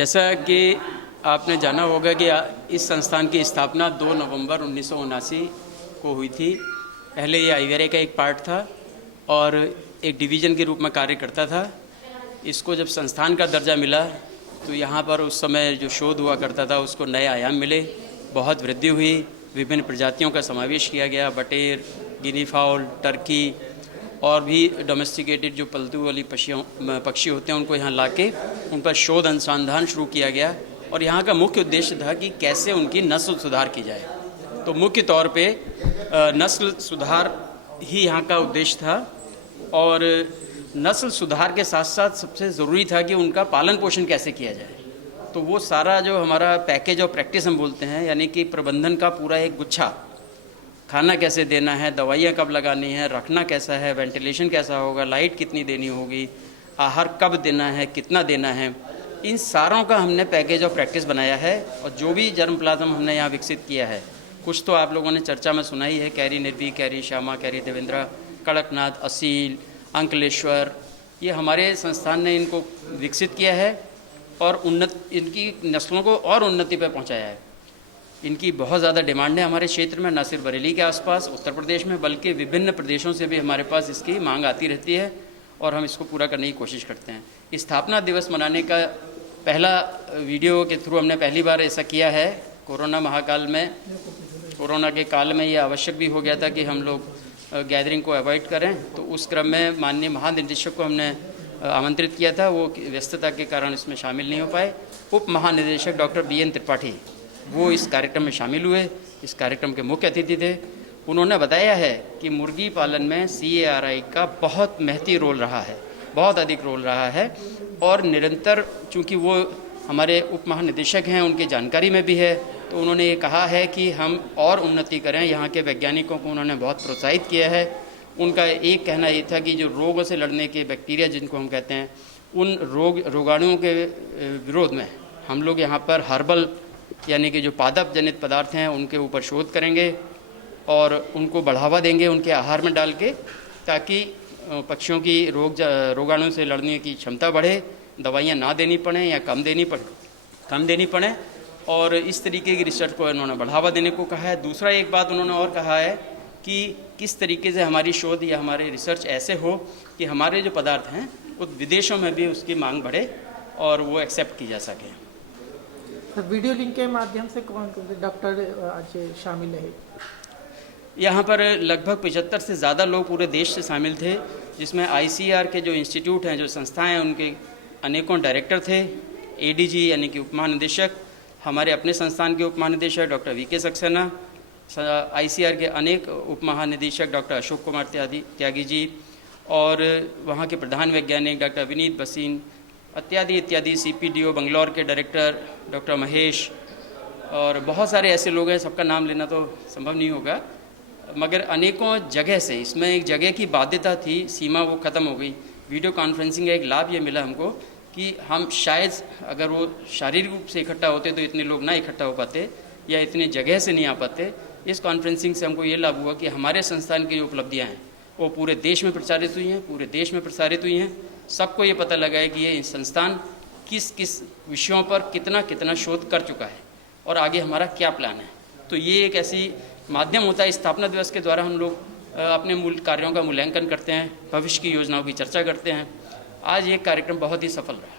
जैसा कि आपने जाना होगा कि इस संस्थान की स्थापना 2 नवंबर 1979 को हुई थी। पहले ये आईवेरे का एक पार्ट था और एक डिवीज़न के रूप में कार्य करता था। इसको जब संस्थान का दर्जा मिला तो यहाँ पर उस समय जो शोध हुआ करता था उसको नए आयाम मिले, बहुत वृद्धि हुई, विभिन्न प्रजातियों का समावेश किया गया। बटेर, गिनी फाउल, टर्की और भी डोमेस्टिकेटेड जो पलतू वाली पक्षी होते हैं उनको यहाँ लाके उन पर शोध अनुसंधान शुरू किया गया। और यहाँ का मुख्य उद्देश्य था कि कैसे उनकी नस्ल सुधार की जाए। तो मुख्य तौर पे नस्ल सुधार ही यहाँ का उद्देश्य था। और नस्ल सुधार के साथ साथ सबसे ज़रूरी था कि उनका पालन पोषण कैसे किया जाए। तो वो सारा जो हमारा पैकेज ऑफ प्रैक्टिस हम बोलते हैं, यानी कि प्रबंधन का पूरा एक गुच्छा, खाना कैसे देना है, दवाइयाँ कब लगानी है, रखना कैसा है, वेंटिलेशन कैसा होगा, लाइट कितनी देनी होगी, आहार कब देना है, कितना देना है, इन सारों का हमने पैकेज ऑफ प्रैक्टिस बनाया है। और जो भी जर्म प्लाज्म हमने यहाँ विकसित किया है, कुछ तो आप लोगों ने चर्चा में सुना ही है, कैरी निर्वी, कैरी श्यामा, कैरी देवेंद्रा, कड़कनाथ, असील, अंकलेश्वर, ये हमारे संस्थान ने इनको विकसित किया है और इनकी नस्लों को और उन्नति पर पहुँचाया है। इनकी बहुत ज़्यादा डिमांड है हमारे क्षेत्र में, न सिर्फ बरेली के आसपास उत्तर प्रदेश में, बल्कि विभिन्न प्रदेशों से भी हमारे पास इसकी मांग आती रहती है और हम इसको पूरा करने की कोशिश करते हैं। स्थापना दिवस मनाने का पहला वीडियो के थ्रू हमने पहली बार ऐसा किया है। कोरोना महाकाल में, कोरोना के काल में ये आवश्यक भी हो गया था कि हम लोग गैदरिंग को अवॉइड करें। तो उस क्रम में माननीय महानिदेशक को हमने आमंत्रित किया था, वो व्यस्तता के कारण इसमें शामिल नहीं हो पाए। उप महानिदेशक डॉक्टर BN त्रिपाठी वो इस कार्यक्रम में शामिल हुए, इस कार्यक्रम के मुख्य अतिथि थे। उन्होंने बताया है कि मुर्गी पालन में CARI का बहुत महती रोल रहा है, बहुत अधिक रोल रहा है। और निरंतर, चूँकि वो हमारे उप महानिदेशक हैं, उनकी जानकारी में भी है, तो उन्होंने ये कहा है कि हम और उन्नति करें। यहाँ के वैज्ञानिकों को उन्होंने बहुत प्रोत्साहित किया है। उनका एक कहना ये था कि जो रोगों से लड़ने के बैक्टीरिया जिनको हम कहते हैं, उन रोगाणुओं के विरोध में हम लोग यहाँ पर हर्बल यानी कि जो पादप जनित पदार्थ हैं उनके ऊपर शोध करेंगे और उनको बढ़ावा देंगे उनके आहार में डाल के, ताकि पक्षियों की रोगाणु से लड़ने की क्षमता बढ़े, दवाइयाँ ना देनी पड़ें या कम देनी पड़े। और इस तरीके की रिसर्च को उन्होंने बढ़ावा देने को कहा है। दूसरा एक बात उन्होंने और कहा है कि किस तरीके से हमारी शोध या हमारे रिसर्च ऐसे हो कि हमारे जो पदार्थ हैं वो विदेशों में भी उसकी मांग बढ़े और वो एक्सेप्ट की जा सके। तो वीडियो लिंक के माध्यम से कौन कौन से डॉक्टर आज शामिल है? यहाँ पर लगभग 75 से ज़्यादा लोग पूरे देश से शामिल थे, जिसमें ICAR के जो इंस्टीट्यूट हैं, जो संस्थाएं हैं, उनके अनेकों डायरेक्टर थे। ADG यानी कि उप महानिदेशक, हमारे अपने संस्थान के उप महानिदेशक डॉक्टर VK सक्सेना, ICAR के अनेक उप महानिदेशक डॉक्टर अशोक कुमार त्यागी जी, और वहाँ के प्रधान वैज्ञानिक डॉक्टर विनीत बसीन इत्यादि, CPDO बंगलौर के डायरेक्टर डॉक्टर महेश, और बहुत सारे ऐसे लोग हैं, सबका नाम लेना तो संभव नहीं होगा, मगर अनेकों जगह से। इसमें एक जगह की बाध्यता थी, सीमा वो ख़त्म हो गई। वीडियो कॉन्फ्रेंसिंग का एक लाभ ये मिला हमको कि हम शायद अगर वो शारीरिक रूप से इकट्ठा होते तो इतने लोग ना इकट्ठा हो पाते या इतनी जगह से नहीं आ पाते। इस कॉन्फ्रेंसिंग से हमको ये लाभ हुआ कि हमारे संस्थान की जो उपलब्धियाँ हैं वो पूरे देश में प्रचारित हुई हैं, सबको ये पता लगा है कि ये संस्थान किस किस विषयों पर कितना शोध कर चुका है और आगे हमारा क्या प्लान है। तो ये एक ऐसी माध्यम होता है। स्थापना दिवस के द्वारा हम लोग अपने मूल कार्यों का मूल्यांकन करते हैं, भविष्य की योजनाओं की चर्चा करते हैं। आज ये कार्यक्रम बहुत ही सफल रहा।